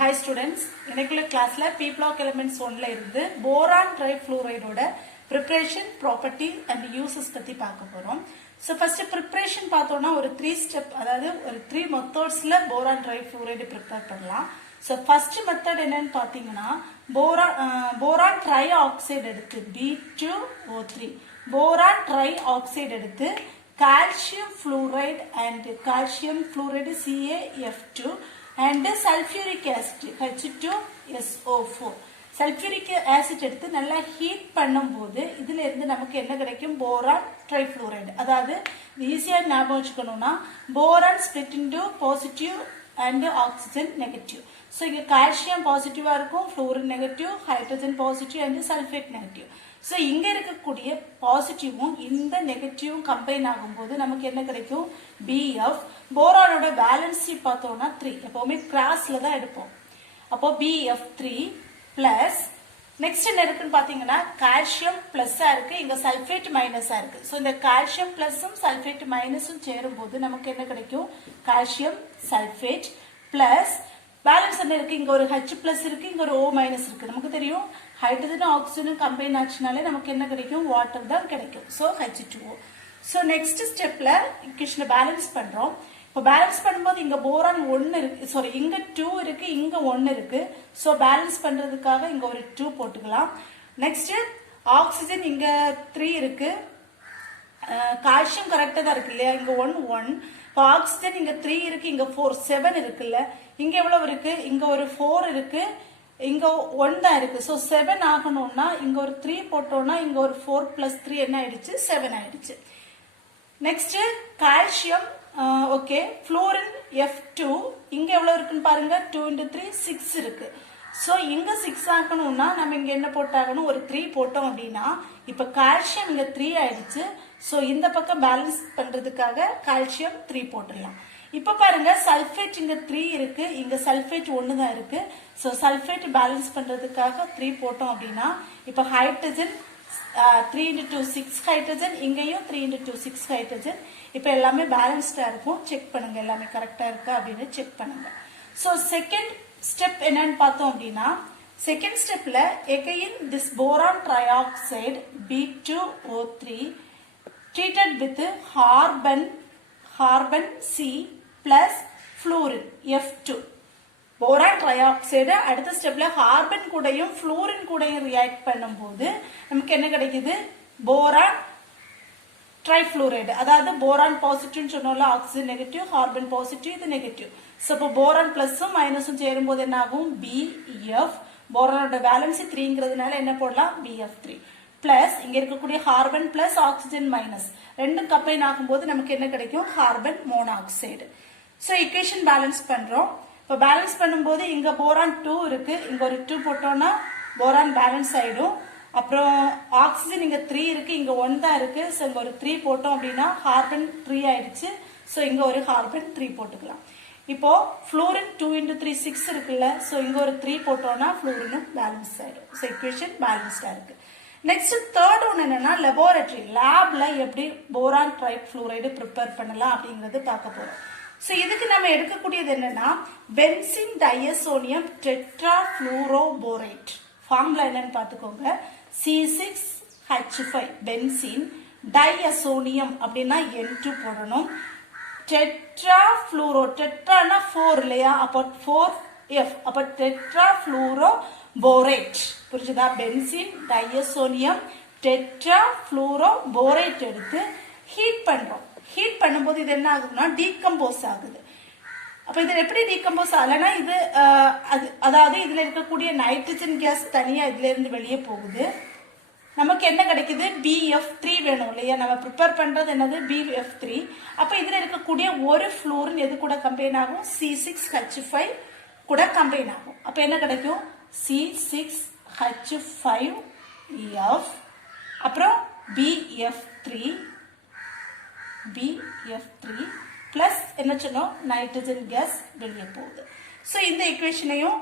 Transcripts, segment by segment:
Hi students, இன்னைக்குள்ள கிளாஸ்ல P block elements 1ல இருந்து boron trifluoride ஓட preparation, property and uses பத்தி பார்க்க போறோம். So first preparation பார்த்தோம்னா ஒரு 3 step, அதாவது ஒரு 3 methodsல boron trifluoride prepare பண்ணலாம். So first method என்னன்னு பாத்தீங்கன்னா boron trioxide எடுத்து B2O3 boron trioxide எடுத்து calcium fluoride and calcium fluoride CaF2 and sulfuric acid H2SO4 sulfuric acid எடுத்து நல்லா ஹீட் பண்ணும்போது இதுல இருந்து நமக்கு என்ன கிடைக்கும் boron trifluoride அதாவது ஈஸியா ஞாபகம் வச்சுக்கணும்னா boron split into positive and oxygen negative so இங்க calcium பாசிட்டிவா இருக்கும் fluorine negative hydrogen positive and sulfate negative so இங்க இருக்கக்கூடிய பாசிட்டிவும் இந்த நெகட்டிவும் கம்பைன் ஆகும்போது நமக்கு என்ன கிடைக்கும் BF போரானோட வேலன்சி பார்த்தோம்னா 3 எப்பவுமே கிராஸ்ல தான் எடுப்போம் அப்போ BF3 பிளஸ் நெக்ஸ்ட் என்ன இருக்குன்னு பாத்தீங்கன்னா கால்சியம் பிளஸ்ஸா இருக்கு இங்க சல்ஃபேட் மைனஸா இருக்கு சோ இந்த கால்சியம் பிளஸும் சல்ஃபேட் மைனஸும் சேரும்போது நமக்கு என்ன கிடைக்கும் கால்சியம் சல்ஃபேட் பிளஸ் பேலன்ஸ் என்ன இருக்கு இங்க ஒரு H பிளஸ் இருக்கு இங்க ஒரு O மைனஸ் இருக்கு நமக்கு தெரியும் ஹைட்ரஜனும் ஆக்சிஜனும் கம்பைன் ஆச்சுனாலே நமக்கு என்ன கிடைக்கும் வாட்டர் தான் கிடைக்கும் சோ H2O சோ நெக்ஸ்ட் ஸ்டெப்ல ஈக்குவேஷனை பேலன்ஸ் பண்றோம் இப்போ பேலன்ஸ் பண்ணும்போது இங்க போரான் 1 இருக்கு சாரி இங்க 2 இருக்கு இங்க 1 இருக்கு சோ பேலன்ஸ் பண்றதுக்காக இங்க ஒரு 2 போட்டுக்கலாம் நெக்ஸ்ட் ஆக்சிஜன் இங்க 3 இருக்கு கால்சியம் கரெக்ட்டா தான் இருக்கு இல்லையா இங்க 1 இப்போ ஆக்சிஜன் இங்க 3 இருக்கு இங்க 4 7 இருக்குல்ல இங்க எவ்வளவு இருக்கு இங்க ஒரு 4 இருக்கு இங்க 1 தான் இருக்கு சோ 7 ஆகணும்னா இங்க ஒரு 3 போட்டோம்னா இங்க ஒரு 4 plus 3 என்ன ஆயிடுச்சு 7 ஆயிடுச்சு next calcium okay fluorine F2 இங்க எவ்வளவு இருக்குன்னு பாருங்க 2 into 3 6 இருக்கு சோ இங்க 6 ஆகணும்னா நம்ம இங்க என்ன போட்டாகணும் ஒரு 3 போட்டோம் அப்படின்னா இப்ப கால்சியம் இங்க 3 ஆயிடுச்சு சோ இந்த பக்கம் பேலன்ஸ் பண்றதுக்காக கால்சியம் 3 போட்டுடலாம் இப்ப பாருங்க சல்ஃபேட் இங்க 3 இருக்கு இங்க சல்ஃபேட் 1 தான் இருக்கு சோ சல்ஃபேட் பேலன்ஸ் பண்றதுக்காக 3 போட்டோம் அப்படின்னா இப்ப ஹைட்ரஜன் 3 into 2 6 ஹைட்ரஜன் இங்கேயும் 3 into 2 6 ஹைட்ரஜன் இப்ப எல்லாமே பேலன்ஸ்டா இருக்கும் செக் பண்ணுங்க எல்லாமே கரெக்டா இருக்கா அப்படின்னு செக் பண்ணுங்க சோ செகண்ட் ஸ்டெப் என்னன்னு பார்த்தோம் அப்படின்னா செகண்ட் ஸ்டெப்ல again this boron trioxide B2O3 treated with carbon C plus fluorine F2 boron trioxide அடுத்த ஸ்டெப்ல கார்பன் கூடயும் fluorine கூடயும் ரியாக்ட் பண்ணும்போது நமக்கு என்ன கிடைக்குது boron trifluoride அதாவது boron பாசிட்டிவ் சொன்னோம்ல ஆக்சிஜன் நெகட்டிவ் கார்பன் பாசிட்டிவ் இது நெகட்டிவ் சோ இப்போ boron பிளஸும் மைனஸும் சேரும்போது என்ன ஆகும் BF போரானோட வேலன்சி 3ங்கிறதுனால என்ன போடலாம் BF3 பிளஸ் இங்க இருக்கக்கூடிய கார்பன் பிளஸ் ஆக்சிஜன் மைனஸ் ரெண்டும் கம்பைன் ஆகும்போது நமக்கு என்ன கிடைக்கும் carbon monoxide so equation balance பண்றோம் இப்போ பேலன்ஸ் பண்ணும்போது இங்க போரான் 2 இருக்கு இங்க ஒரு 2 போட்டோம்னா போரான் பேலன்ஸ் ஆயிடும் அப்புறம் ஆக்சிஜன் இங்க 3 இருக்கு இங்க 1 தான் இருக்கு சோ இங்க ஒரு 3 போட்டோம் அப்படின்னா கார்பன் 3 ஆயிடுச்சு சோ இங்க ஒரு கார்பன் 3 போட்டுக்கலாம் இப்போ fluorine 2 into 3 6 இருக்குல்ல சோ இங்க ஒரு 3 போட்டோம்னா fluorine பேலன்ஸ் ஆயிடும் சோ ஈக்குவேஷன் பேலன்ஸ்டா இருக்கு நெக்ஸ்ட் தேர்ட் ஒன் என்னன்னா லெபார்டரி லேப்ல எப்படி போரான் ட்ரைஃப்ளூரைடு ப்ரிப்பேர் பண்ணலாம் அப்படிங்கறது பார்க்க போறோம் சோ இதுக்கு நம்ம எடுக்கக்கூடியது என்னன்னா பென்சீன் டையசோனியம் டெட்ராஃப்ளூரோபோரேட் ஃபார்முலா என்னன்னு பாத்துக்கோங்க C6H5 பென்சீன் டையசோனியம் அப்படின்னா N2 போடணும் டெட்ராஃப்ளூரோ டெட்ரானா 4 இல்லையா அப்போ 4F அப்ப டெட்ராஃப்ளூரோபோரேட் புரிஞ்சுதா பென்சீன் டையசோனியம் டெட்ராஃப்ளூரோபோரேட் எடுத்து ஹீட் பண்றோம் ஹீட் பண்ணும்போது இது என்ன ஆகுதுன்னா டீகம்போஸ் ஆகுது அப்ப இது எப்படி டீகம்போஸ் ஆகலன்னா இது அதாவது இதுல இருக்கக்கூடிய நைட்ரஜன் கேஸ் தனியா இதுல இருந்து வெளியே போகுது நமக்கு என்ன கிடைக்குது BF3 வேணும் இல்லையா நம்ம ப்ரிப்பேர் பண்றது என்னது BF3 அப்ப இதுல இருக்கக்கூடிய ஒரு ஃப்ளூரின் எது கூட கம்பைன் ஆகும் C6H5 கூட கம்பைன் ஆகும் அப்ப என்ன கிடைக்கும் C6H5F அப்புறம் BF3 பிளஸ் என்ன சொன்னோம் நைட்ரஜன் கேஸ் வெளியே போகுது சோ இந்த ஈக்குவேஷனையும்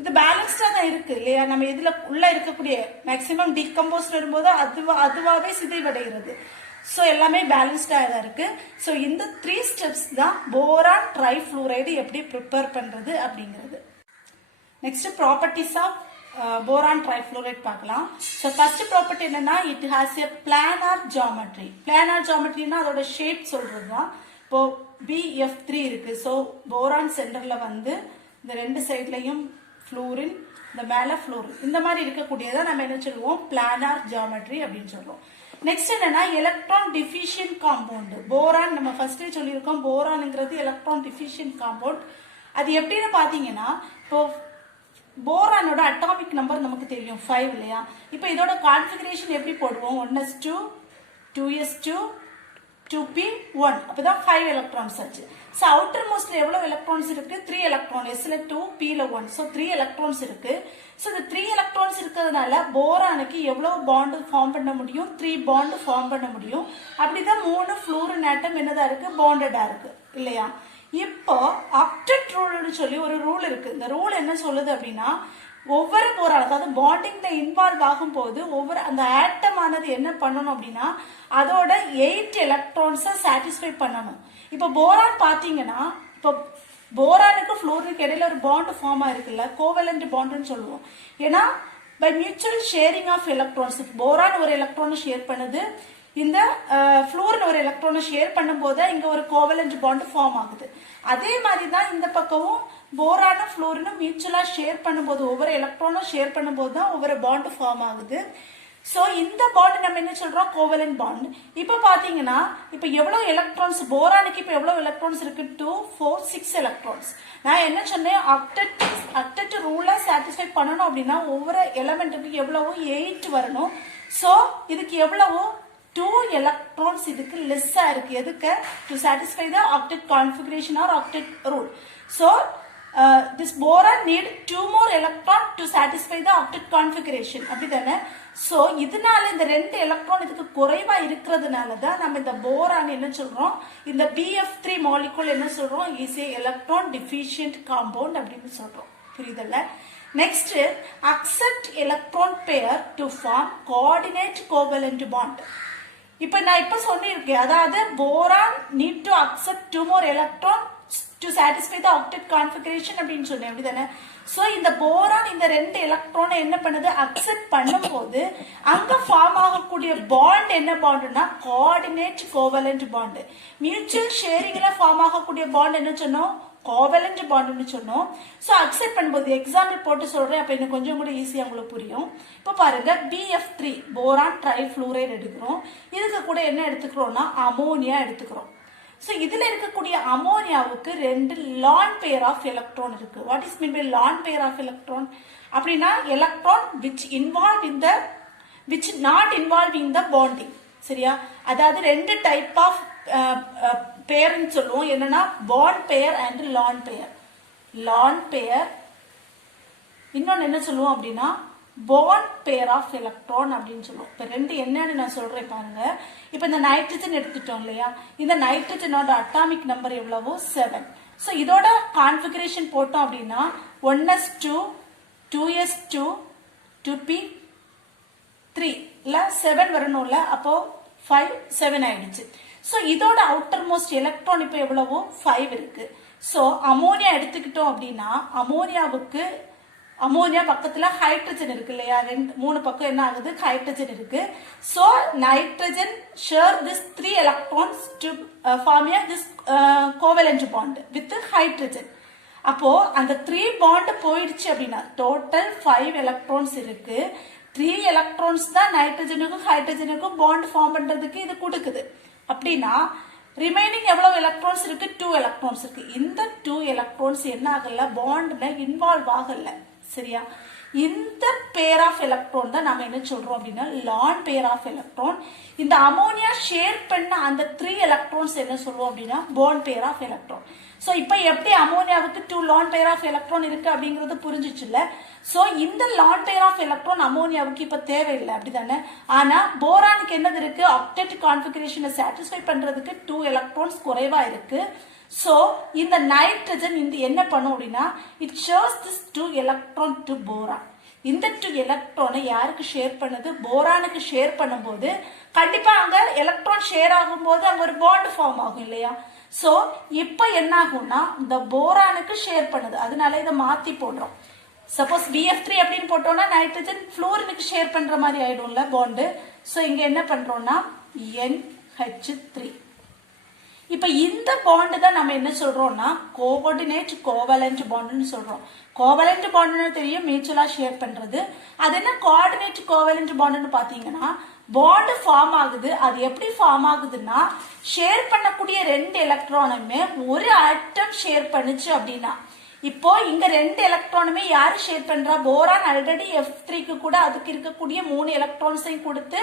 இது பேலன்ஸ்டா தான் இருக்கு இல்லையா நம்ம இதுல உள்ள இருக்கக்கூடிய மேக்சிமம் டீகம்போஸ் வரும்போது அதுவாவே சிதைவடைகிறது ஸோ எல்லாமே பேலன்ஸ்டாக தான் இருக்கு. ஸோ இந்த 3 ஸ்டெப்ஸ் தான் போரான் ட்ரைஃப்ளூரைடு எப்படி ப்ரிப்பேர் பண்றது அப்படிங்கிறது. Next properties of boron trifluoride பார்க்கலாம். ஸோ ஃபர்ஸ்ட் ப்ராப்பர்ட்டி என்னன்னா it has a planar geometry. Planar ஜாமெட்ரினா அதோட ஷேப் சொல்றது தான். இப்போ BF3 இருக்கு. ஸோ போரான் சென்டர்ல வந்து இந்த 2 சைட்லையும் ஃப்ளூரின், இந்த மேல ஃப்ளூரின், இந்த மாதிரி இருக்கக்கூடியதை நம்ம என்ன சொல்லுவோம், பிளானார் ஜாமெட்ரி அப்படின்னு சொல்றோம். நெக்ஸ்ட் என்னன்னா எலக்ட்ரான் டிஃபிஷியன்ட் காம்பவுண்ட். போரான் நம்ம ஃபர்ஸ்டே சொல்லியிருக்கோம், போரான்ங்கிறது எலக்ட்ரான் டிஃபிஷியன்ட் காம்பவுண்ட். அது எப்படின்னு பாத்தீங்கன்னா இப்போ போரானோட அட்டாமிக் நம்பர் நமக்கு தெரியும் 5 இல்லையா. இப்போ இதோட கான்ஃபிகரேஷன் எப்படி போடுவோம், 1s2 2s2 2p1, அப்பதான் 5 எலக்ட்ரான்ஸ் ஆச்சு. ஸோ அவுட்டர் மோஸ்ட்ல எவ்வளவு எலக்ட்ரான்ஸ் இருக்கு, 3 எலக்ட்ரான், sல 2 pல 1, ஸோ 3 எலக்ட்ரான்ஸ் இருக்கு. ஸோ இந்த 3 எலக்ட்ரான்ஸ் இருக்கிறதுனால போரானுக்கு எவ்வளவு பாண்ட் ஃபார்ம் பண்ண முடியும், 3 பாண்ட் ஃபார்ம் பண்ண முடியும். அப்படிதான் 3 ஃப்ளூரின் ஆட்டம் என்னதா இருக்கு, பாண்டடா இருக்கு இல்லையா. இப்போ ஆக்டெட் ரூல்னு சொல்லி ஒரு ரூல் இருக்கு. இந்த ரூல் என்ன சொல்லுது அப்படின்னா ஒவ்வொரு போரான், அதாவது பாண்டிங்ல இன்வால்வ் ஆகும் போது ஒவ்வொரு அந்த ஆட்டம் ஆனது என்ன பண்ணணும் அப்படின்னா அதோட 8 எலக்ட்ரான்ஸை சாட்டிஸ்ஃபை பண்ணணும். இப்போ போரான் பாத்தீங்கன்னா இப்போ போரானுக்கு ஃப்ளூரினுக்கு இடையில ஒரு பாண்ட் ஃபார்ம் ஆயிருக்குல்ல, கோவலண்ட் பாண்ட்னு சொல்லுவோம். ஏன்னா by mutual sharing of electrons, boron ஒரு எலக்ட்ரானை ஷேர் பண்ணுது, இந்த ஃப்ளூரின் ஒரு எலக்ட்ரானை ஷேர் பண்ணும்போது இங்க ஒரு கோவலண்ட் பாண்ட் ஃபார்ம் ஆகுது. அதே மாதிரி தான் இந்த பக்கமும் போரானும் ஃப்ளூரினும் மியூச்சுவலா ஷேர் பண்ணும்போது, ஒவ்வொரு எலக்ட்ரானும் ஷேர் பண்ணும்போது தான் ஒவ்வொரு பாண்ட் ஃபார்ம் ஆகுது. சோ இந்த பாண்ட் நம்ம என்ன சொல்றோம், கோவலண்ட் பாண்ட். இப்ப பாத்தீங்கன்னா இப்ப எவ்வளவு எலக்ட்ரான்ஸ் போரானுக்கு, இப்ப எவ்வளவு எலக்ட்ரான்ஸ் இருக்கு, 2 4 6 எலக்ட்ரான்ஸ். நான் என்ன சொன்னேன், ஆக்டெட் ரூல சாட்டிஸ்ஃபை பண்ணணும் அப்படின்னா ஒவ்வொரு எலிமெண்ட்டுக்கு எவ்வளவு 8 வரணும். சோ இதுக்கு எவ்வளவு 2 எலக்ட்ரான்ஸ் இதுக்கு லெஸ்ஸா இருக்கு. எதுக்கு, to satisfy the octet configuration or octet rule. So this boron need 2 more electron to satisfy the octet configuration, அப்படிதானே. சோ இதனால இந்த 2 எலக்ட்ரான் இதுக்கு குறைவா இருக்கிறதுனால தான் நம்ம இந்த போரான் என்ன சொல்றோம், இந்த BF3 மாலிகூல் என்ன சொல்றோம், is a electron deficient compound அப்படின்னு சொல்றோம். புரியுதல்ல. Next accept electron pair to form coordinate covalent bond. இப்ப நான் இப்ப சொல்லியிருக்கேன், அதாவது boron need to accept 2 more electron to satisfy the octet configuration அப்படின்னு சொன்னேன், அப்படிதானே. சோ இந்த போரான் இந்த 2 எலக்ட்ரானை என்ன பண்ணுது, அக்செப்ட் பண்ணும்போது அங்க ஃபார்ம் ஆகக்கூடிய பாண்ட் என்ன பாண்ட்னா கோஆர்டினேட் கோவலண்ட் பாண்ட். மியூச்சுவல் ஷேரிங்ல ஃபார்ம் ஆகக்கூடிய பாண்ட் என்ன சொன்னோம், கோவலண்ட் பாண்ட்னு சொன்னோம். சோ அக்செப்ட் பண்ணும்போது எக்ஸாம்பிள் போட்டு சொல்றேன், அப்ப இன்னும் கொஞ்சம் கூட ஈஸியா உங்களுக்கு புரியும். இப்ப பாருங்க, BF3 போரான் ட்ரைஃப்ளூரைடு எடுக்கிறோம். இதுக்கு கூட என்ன எடுத்துக்கிறோம்னா அமோனியா எடுத்துக்கிறோம். சோ இதுல இருக்கக்கூடிய அமோனியாவுக்கு 2 லான் பேர் ஆஃப் எலக்ட்ரான் இருக்கு. What is mean by lone pair of electron அப்படின்னா electron which not involving the bonding, சரியா. அதாவது 2 டைப் ஆஃப் பேர்னு சொல்லுவோம், என்னன்னா பாண்ட் பேர் அண்ட் லான் பேர். லான் பேர், இன்னொன்னு என்ன சொல்லுவோம் அப்படின்னா பாண்ட் பேர் ஆஃப் எலக்ட்ரான் அப்படின்னு சொல்லுவோம். இப்ப 2 என்னன்னு நான் சொல்றேன் பாருங்க. இப்ப இந்த நைட்ரஜன் எடுத்துட்டோம் இல்லையா, இந்த நைட்ரஜனோட அட்டாமிக் நம்பர் எவ்வளவோ 7. சோ இதோட கான்ஃபிகரேஷன் போட்டோம் அப்படின்னா 1s2 2s2 2p3 இல்ல 7 வரணும்ல, அப்போ 5 7 ஆயிடுச்சு. சோ இதோட அவுட்டர் மோஸ்ட் எலக்ட்ரான் இப்ப எவ்வளவோ 5 இருக்கு. சோ அமோனியா எடுத்துக்கிட்டோம் அப்படின்னா அமோனியா பக்கத்துல ஹைட்ரஜன் இருக்கு இல்லையா, 3 பக்கம் என்ன ஆகுது, ஹைட்ரஜன் இருக்கு. So nitrogen share this 3 electrons to form this covalent bond with hydrogen. அப்போ அந்த 3 பாண்ட் போயிடுச்சு அப்படின்னா டோட்டல் 5 எலக்ட்ரான்ஸ் இருக்கு. 3 எலக்ட்ரான்ஸ் தான் நைட்ரஜனுக்கும் ஹைட்ரஜனுக்கும் பாண்ட் ஃபார்ம் பண்றதுக்கு இது கொடுக்குது. அப்படின்னா ரிமைனிங் எவ்வளவு எலக்ட்ரான்ஸ் இருக்கு, 2 எலக்ட்ரான்ஸ் இருக்கு. இந்த 2 எலக்ட்ரான்ஸ் என்ன ஆகல, பாண்ட்ல இன்வால்வ் ஆகல, சரியா. இந்த பேர் ஆஃப் எலக்ட்ரான் தான் நம்ம என்ன சொல்றோம் அப்படின்னா லான் பேர் ஆஃப் எலக்ட்ரான். இந்த அமோனியா ஷேர் பண்ண அந்த 3 எலக்ட்ரான்ஸ் என்ன சொல்லுவோம் அப்படின்னா பாண்ட் பேர் ஆஃப் எலக்ட்ரான். சோ இப்போ எப்படி அமோனியாவுக்கு 2 லான் பேர் ஆஃப் எலக்ட்ரான் இருக்கு அப்படிங்கறது புரிஞ்சிச்சுல்ல. சோ இந்த லான் பேர் ஆஃப் எலக்ட்ரான் அமோனியாவுக்கு இப்ப தேவையில்லை, அப்படிதானே. ஆனா போரானுக்கு என்னது இருக்கு, ஆக்டெட் கான்ஃபிகரேஷனை சாட்டிஸ்ஃபை பண்றதுக்கு 2 எலக்ட்ரான்ஸ் குறைவா இருக்கு. சோ இந்த நைட்ரஜன் இந்த என்ன பண்ணும் அப்படின்னா it shares this 2 electron to boron. இந்த 2 எலக்ட்ரானை யாருக்கு ஷேர் பண்ணுது? போரானுக்கு ஷேர் பண்ணும்போது கண்டிப்பா அங்க எலக்ட்ரான் ஷேர் ஆகும்போது அங்க ஒரு பாண்ட் ஃபார்ம் ஆகும் இல்லையா? சோ இப்ப என்ன ஆகும்னா இந்த போரானுக்கு ஷேர் பண்ணுது, அதனால இதை மாத்தி போடுறோம். சப்போஸ் BF3 அப்படின்னு போட்டோம்னா நைட்ரஜன் ஃப்ளூரினுக்கு ஷேர் பண்ற மாதிரி ஆயிடும்ல பாண்டு. சோ இங்க என்ன பண்றோம்னா NH3. இப்ப இந்த பாண்ட் தான் நம்ம என்ன சொல்றோம்னா கோஆர்டினேட் கோவலண்ட் பாண்ட்னு சொல்றோம். கோவலண்ட் பாண்ட்னு தெரியும், மியூச்சுவலா ஷேர் பண்றது. அது என்ன கோஆர்டினேட் கோவலண்ட் பாண்ட்னு பாத்தீங்கன்னா பாண்ட் ஃபார்ம் ஆகுது. அது எப்படி ஃபார்ம் ஆகுதுன்னா ஷேர் பண்ணக்கூடிய 2 எலக்ட்ரானுமே ஒரு ஆட்டம் ஷேர் பண்ணுச்சு அப்படின்னா, இப்போ இங்க 2 எலக்ட்ரானுமே யாரு ஷேர் பண்றா? போரான் ஆல்ரெடி F3க்கு கூட அதுக்கு இருக்கக்கூடிய 3 எலக்ட்ரான்ஸையும் கொடுத்து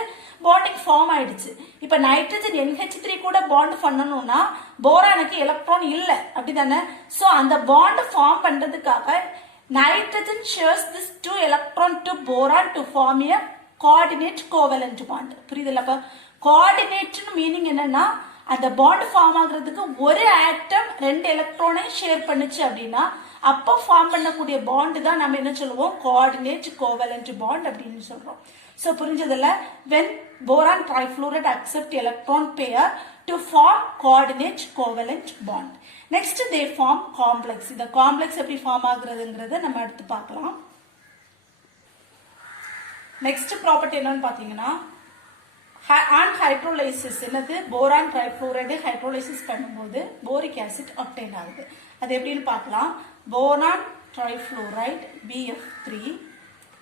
பாண்டிங் ஃபார்ம் ஆயிடுச்சு. இப்ப நைட்ரஜன் NH3 கூட பாண்ட் பண்ணணும்னா போரானுக்கு எலக்ட்ரான் இல்ல, அப்படிதானே? சோ அந்த பாண்ட் ஃபார்ம் பண்றதுக்காக nitrogen shares this 2 electron to boron to form a coordinate covalent bond. புரியுதுல்ல? அப்ப கோஆர்டினேட்னு மீனிங் என்னன்னா அந்த பாண்ட் ஃபார்ம் ஆகுறதுக்கு ஒரு ஆட்டம் 2 எலக்ட்ரானை ஷேர் பண்ணுச்சு அப்படின்னா அப்போ ஃபார்ம் பண்ணக்கூடிய பாண்ட் தான் நம்ம என்ன சொல்லுவோம்? கோஆர்டினேட் கோவலண்ட் பாண்ட் அப்படின்னு சொல்றோம். So புரிஞ்சதுல? when boron trifluoride accept electron pair to form coordinate covalent bond. next they form complex. இந்த காம்ப்ளெக்ஸ் எப்படி ஃபார்ம் ஆகுறதுங்கறத நம்ம அடுத்து பார்க்கலாம். நெக்ஸ்ட் ப்ராப்பர்ட்டி என்னன்னு பாத்தீங்கன்னா on hydrolysis என்னது boron trifluoride ஹைட்ரோலைசிஸ் பண்ணும்போது boric acid obtain ஆகுது. அது எப்படின்னு பார்க்கலாம். boron trifluoride BF3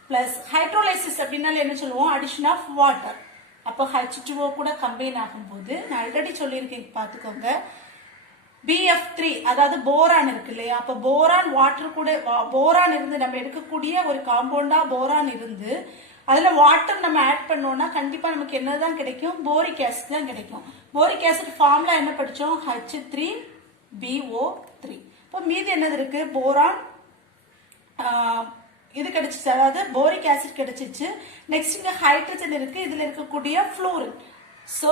plus hydrolysis அப்படினால என்ன சொல்லுவோம்? addition of water. அப்ப H2O கூட கம்பைன் ஆகும்போது நான் ஆல்ரெடி சொல்லியிருக்கேன், பாத்துக்கோங்க. BF3 அதாவது போரான் இருக்கு இல்லையா? அப்ப போரான் வாட்டர் கூட போரான் இருந்து நம்ம எடுக்கக்கூடிய ஒரு காம்பவுண்டா போரான் இருந்து அதுல வாட்டர் நம்ம ஆட் பண்ணோம்னா கண்டிப்பா நமக்கு என்னதான் கிடைக்கும்? போரிக் ஆசிட் தான் கிடைக்கும். போரிக் ஆசிட் ஃபார்முலா என்ன படிச்சோம்? H3BO3. இப்போ மீதி என்னது இருக்கு? போரான் இது கிடைச்சிச்சு, அதாவது போரிக் ஆசிட் கிடைச்சிச்சு. நெக்ஸ்ட் இங்க ஹைட்ரஜன் இருக்கு, இதுல இருக்கக்கூடிய fluorine. So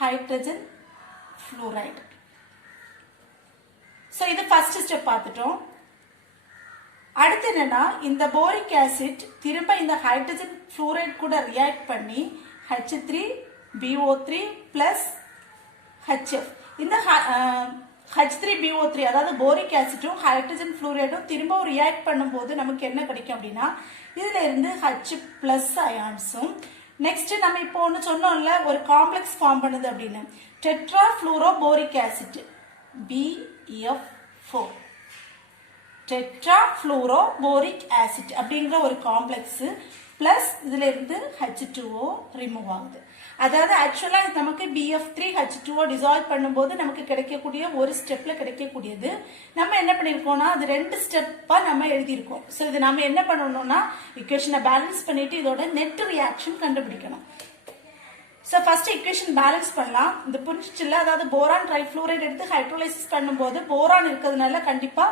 hydrogen fluoride. So இது ஃபர்ஸ்ட் ஸ்டெப் பார்த்துட்டோம். அடுத்து என்னன்னா இந்த போரிக் ஆசிட் திரும்ப இந்த ஹைட்ரஜன் ஃப்ளூரைட் கூட ரியாக்ட் பண்ணி H3BO3 plus HF. இந்த H3BO3 அதாவது போரிக் ஆசிட்டும் ஹைட்ரஜன் ஃப்ளூரைடும் திரும்ப ரியாக்ட் பண்ணும்போது நமக்கு என்ன கிடைக்கும் அப்படின்னா இதுல இருந்து H+ அயான்ஸும், நெக்ஸ்ட் நம்ம இப்போ ஒன்னு சொன்னோம்ல ஒரு காம்ப்ளெக்ஸ் ஃபார்ம் பண்ணுது அப்படின்னு, டெட்ராஃப்ளூரோபோரிக் ஆசிட் BF4. டெட்ராஃப்ளூரோபோரிக் ஆசிட் அப்படிங்கிற ஒரு காம்ப்ளெக்ஸ் பிளஸ் இதுல இருந்து H2O ரிமூவ் ஆகுது. அதாவது ஆக்சுவலா நமக்கு BF3 H2O டிசால்வ் பண்ணும்போது நமக்கு கிடைக்கக்கூடிய ஒரு ஸ்டெப்ல கிடைக்கக்கூடியது நம்ம என்ன பண்ணிருக்கோம்னா அது 2 ஸ்டெப்பா நம்ம எழுதியிருக்கோம். சோ இது நம்ம என்ன பண்ணணும்னா ஈக்குவேஷனை பேலன்ஸ் பண்ணிட்டு இதோட நெட் ரியாக்ஷன் கண்டுபிடிக்கணும். சோ ஃபர்ஸ்ட் ஈக்குவேஷன் பேலன்ஸ் பண்ணலாம். இந்த புரிஞ்சிச்சுல? அதாவது போரான் ட்ரைஃப்ளூரைடு எடுத்து ஹைட்ரோலைசிஸ் பண்ணும்போது போரான் இருக்கிறதுனால கண்டிப்பா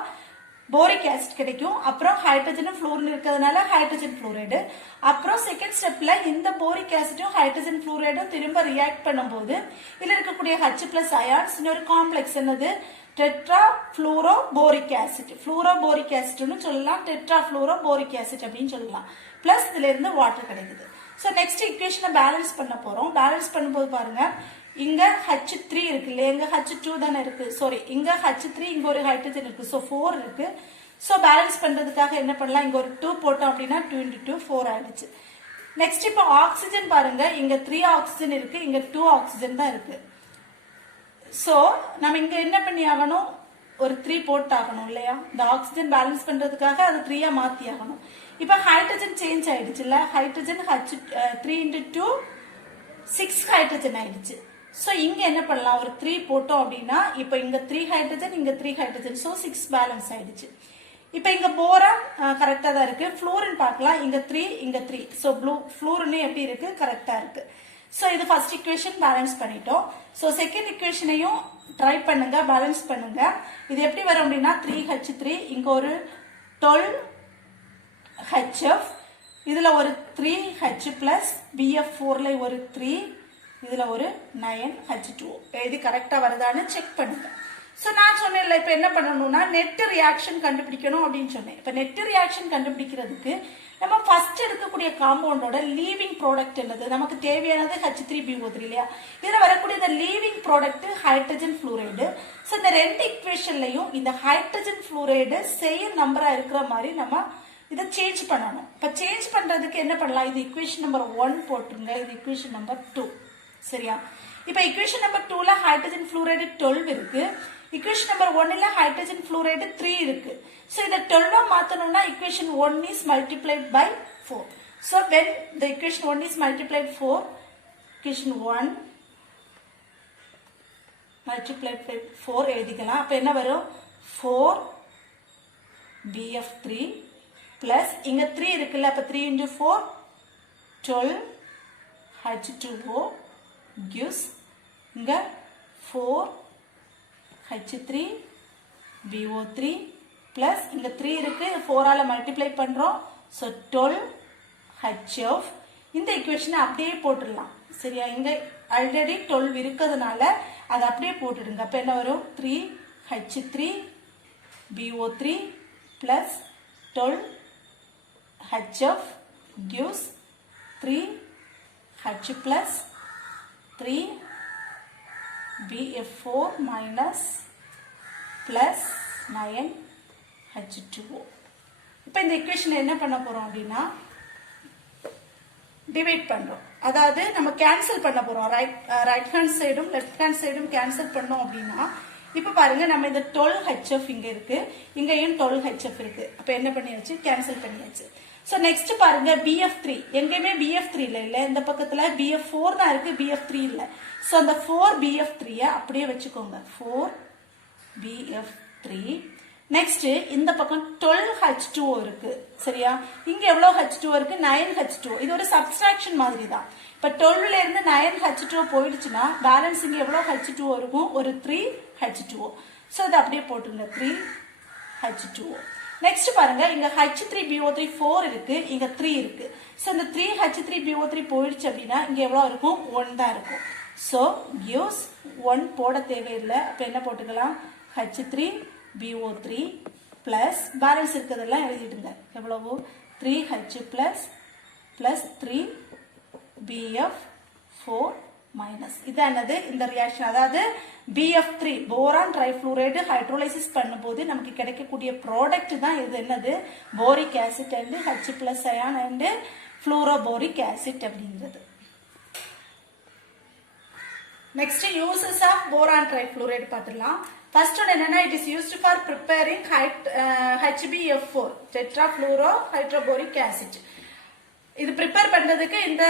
போரிக் ஆசிட் கிடைக்கும். அப்புறம் ஹைட்ரஜனும் ஃப்ளூரின் இருக்கிறதுனால ஹைட்ரஜன் ஃப்ளூரைடு. அப்புறம் செகண்ட் ஸ்டெப்ல இந்த போரிக் ஆசிடும் ஹைட்ரஜன் ஃப்ளூரைடும் திரும்ப ரியாக்ட் பண்ணும்போது இதுல இருக்கக்கூடிய H+ அயான்ஸ் இன்னொரு காம்ப்ளெக்ஸ் என்னது? டெட்ராஃப்ளூரோபோரிக் ஆசிட். ஃப்ளூரோபோரிக் ஆசிட்னு சொல்லலாம், டெட்ராஃப்ளூரோபோரிக் ஆசிட் அப்படின்னு சொல்லலாம். பிளஸ் இதுல இருந்து வாட்டர் கிடைக்குது. சோ நெக்ஸ்ட் ஈக்குவேஷனை பேலன்ஸ் பண்ண போறோம். பேலன்ஸ் பண்ணும்போது பாருங்க இங்க H3 இருக்கு இல்லையா? இங்க H2 தானே இருக்கு. சாரி, இங்க H3, இங்க ஒரு ஹைட்ரஜன் இருக்கு. சோ 4 இருக்கு. சோ பேலன்ஸ் பண்றதுக்காக என்ன பண்ணலாம்? இங்க ஒரு 2 போட்டோம் அப்படின்னா 2 × 2 4 ஆயிடுச்சு. நெக்ஸ்ட் இப்போ ஆக்சிஜன் பாருங்க, இங்க 3 ஆக்சிஜன் இருக்கு, இங்க 2 ஆக்சிஜன் தான் இருக்கு. சோ நம்ம இங்க என்ன பண்ணி ஆகணும்? ஒரு 3 போட்டு ஆகணும் இல்லையா? இந்த ஆக்சிஜன் பேலன்ஸ் பண்றதுக்காக அது 3 மாத்தி ஆகணும். இப்ப ஹைட்ரஜன் சேஞ்ச் ஆயிடுச்சுல்ல? ஹைட்ரஜன் 3 × 2 6 ஹைட்ரஜன் ஆயிடுச்சு. சோ இங்க என்ன பண்ணலாம்? ஒரு 3 போட்டோம் அப்படின்னா இப்ப இங்க 3 ஹைட்ரஜன், இங்க 3 ஹைட்ரஜன், சோ 6 பேலன்ஸ் ஆயிடுச்சு. இப்ப இங்க போரான் கரெக்டா தான் இருக்கு. ஃப்ளூரின் பார்க்கலாம், இங்க 3, இங்க 3. சோ ஃப்ளூரின் எப்படி இருக்கு? கரெக்டா இருக்கு. சோ இது ஃபர்ஸ்ட் ஈக்குவேஷன் பேலன்ஸ் பண்ணிட்டோம். சோ செகண்ட் ஈக்குவேஷனையும் ட்ரை பண்ணுங்க, பேலன்ஸ் பண்ணுங்க. இது எப்படி வரும் அப்படின்னா 3H3, இங்க ஒரு 12HF, இதுல ஒரு 3H+ BF4ல ஒரு 3, இதுல ஒரு 9H2O. எழுதி கரெக்டா வருதான்னு செக் பண்ணுங்க. சோ நான் சொன்னேன்ல இப்ப என்ன பண்ணணும்னா நெட் ரியாக்ஷன் கண்டுபிடிக்கணும் அப்படின்னு சொன்னேன். இப்ப நெட் ரியாக்ஷன் கண்டுபிடிக்கிறதுக்கு நம்ம ஃபர்ஸ்ட் எடுக்கக்கூடிய காம்பவுண்டோட லீவிங் ப்ராடக்ட் என்னது, நமக்கு தேவையானது H3BO3 இல்லையா. இதுல வரக்கூடிய இந்த leaving product hydrogen fluoride. So இந்த ரெண்டு இக்குவேஷன்லயும் இந்த ஹைட்ரஜன் ஃப்ளூரைடு சேம் நம்பரா இருக்கிற மாதிரி நம்ம இதை சேஞ்ச் பண்ணணும். இப்ப சேஞ்ச் பண்றதுக்கு என்ன பண்ணலாம், இது இக்குவேஷன் நம்பர் 1 போட்டுருங்க, இது இக்குவேஷன் நம்பர் 2 சரியா. இப்ப இக்குவேஷன் நம்பர் 2ல ஹைட்ரஜன் ஃப்ளூரைடு 12 இருக்கு, இக்குவேஷன் நம்பர் 1ல ஹைட்ரஜன் ஃப்ளூரைடு 3 இருக்கு. சோ இத 12 மாத்தணும்னா equation 1 is multiplied by 4. So when the equation 1 is multiplied 4, equation 1 multiplied by 4 எழுதிக்கலாம். அப்ப என்ன வரும் 4BF3 plus இங்க 3 இருக்குல்ல, அப்ப 3 into 4 12H2O gives இங்க 4H3BO3 plus இங்க 3 இருக்கு, 4 ஆல மல்டிப்ளை பண்றோம். so 12HF இந்த ஈக்குவேஷனை அப்படியே போட்டுடலாம் சரியா. இங்க ஆல்ரெடி 12 இருக்கிறதுனால அதை அப்படியே போட்டுடுங்க. அப்ப என்ன வரும் 3H3BO3 plus 12HF gives 3H plus 3BF4 minus plus 9H2O. இப்போ இந்த ஈக்குவேஷன் என்ன பண்ண போறோம் அப்படின்னா டிவைட் பண்றோம், அதாவது நம்ம கேன்சல் பண்ண போறோம். ரைட் ஹேண்ட் சைடும் லெஃப்ட் ஹேண்ட் சைடும் கேன்சல் பண்ணோம் அப்படின்னா இப்ப பாருங்க நம்ம இந்த 12HF இங்க இருக்கு, இங்கேயும் 12HF இருக்கு. அப்ப என்ன பண்ணியாச்சு, கேன்சல் பண்ணியாச்சு. சோ நெக்ஸ்ட் பாருங்க BF3, எங்கேயுமே BF3 இல்ல, இந்த பக்கத்துல BF4 தான் இருக்கு, BF3 இல்ல. சோ அந்த 4BF3 அப்படியே வச்சுக்கோங்க, 4BF3. நெக்ஸ்ட் இந்த பக்கம் 12H2O இருக்கு சரியா. இங்க எவ்வளவு H2O இருக்கு, 9H2O. இது ஒரு சப்ஸ்ட்ராக்ஷன் மாதிரி தான். இப்ப 12ல இருந்து 9H2O போயிடுச்சுன்னா பேலன்ஸ் இங்க எவ்வளவு H2O இருக்கும், ஒரு 3H2O. சோ இதை அப்படியே போட்டுருங்க 3H2O. நெக்ஸ்ட் பாருங்க இங்க H3BO3 4 இருக்கு, இங்க 3 இருக்கு. சோ இந்த 3H3BO3 போயிடுச்சு அப்படின்னா இங்க எவ்வளவு இருக்கும், 1 தான் இருக்கும். சோ gives 1 போட தேவையில்லை. அப்ப என்ன போட்டுக்கலாம், H3BO3 plus பேலன்ஸ் இருக்கிறதெல்லாம் எழுதிடுங்க, எவ்வளவு 3H plus 3BF4 மைனஸ். இதானது இந்த ரியாக்ஷன், அதாவது BF3 போரான் ட்ரைஃப்ளூரைடு ஹைட்ரோலைசிஸ் பண்ணும்போது நமக்கு கிடைக்கக்கூடிய ப்ராடக்ட் தான் இது என்னது, boric acid and H plus ion and fluoroboric acid அப்படிங்கிறது. Next uses of boron trifluoride பார்த்துடலாம். ஃபர்ஸ்ட் ஒன் என்னன்னா, it is used for preparing HBF4 tetrafluoro hydroboric acid. இது ப்ரிப்பேர் பண்றதுக்கு இந்த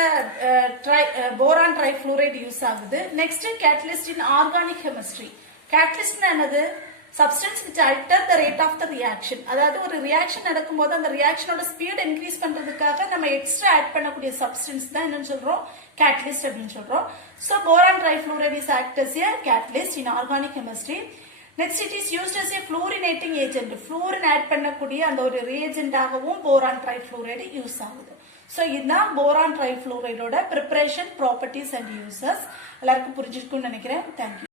போரான் ட்ரைஃப்ளூரைடு யூஸ் ஆகுது. Next catalyst in organic chemistry. Catalyst என்னது, substance which alter the rate of the reaction. அதாவது ஒரு reaction நடக்கும்போது அந்த ரியாக்ஷனோட ஸ்பீட் இன்க்ரீஸ் பண்றதுக்காக நம்ம எக்ஸ்ட்ரா ஆட் பண்ணக்கூடிய சப்ஸ்டன்ஸ் தான் என்னன்னு சொல்றோம், கேட்டலிஸ்ட் அப்படின்னு சொல்றோம். So boron trifluoride is act as a catalyst in organic chemistry. Next it is used as a fluorinating agent. Fluorine add பண்ணக்கூடிய அந்த ஒரு reagent ஆகவும் boron trifluoride யூஸ் ஆகுது. So இதுதான் boron trifluoride ஓட preparation, properties and uses. எல்லாருக்கும் புரிஞ்சிருக்கும்னு நினைக்கிறேன். Thank you.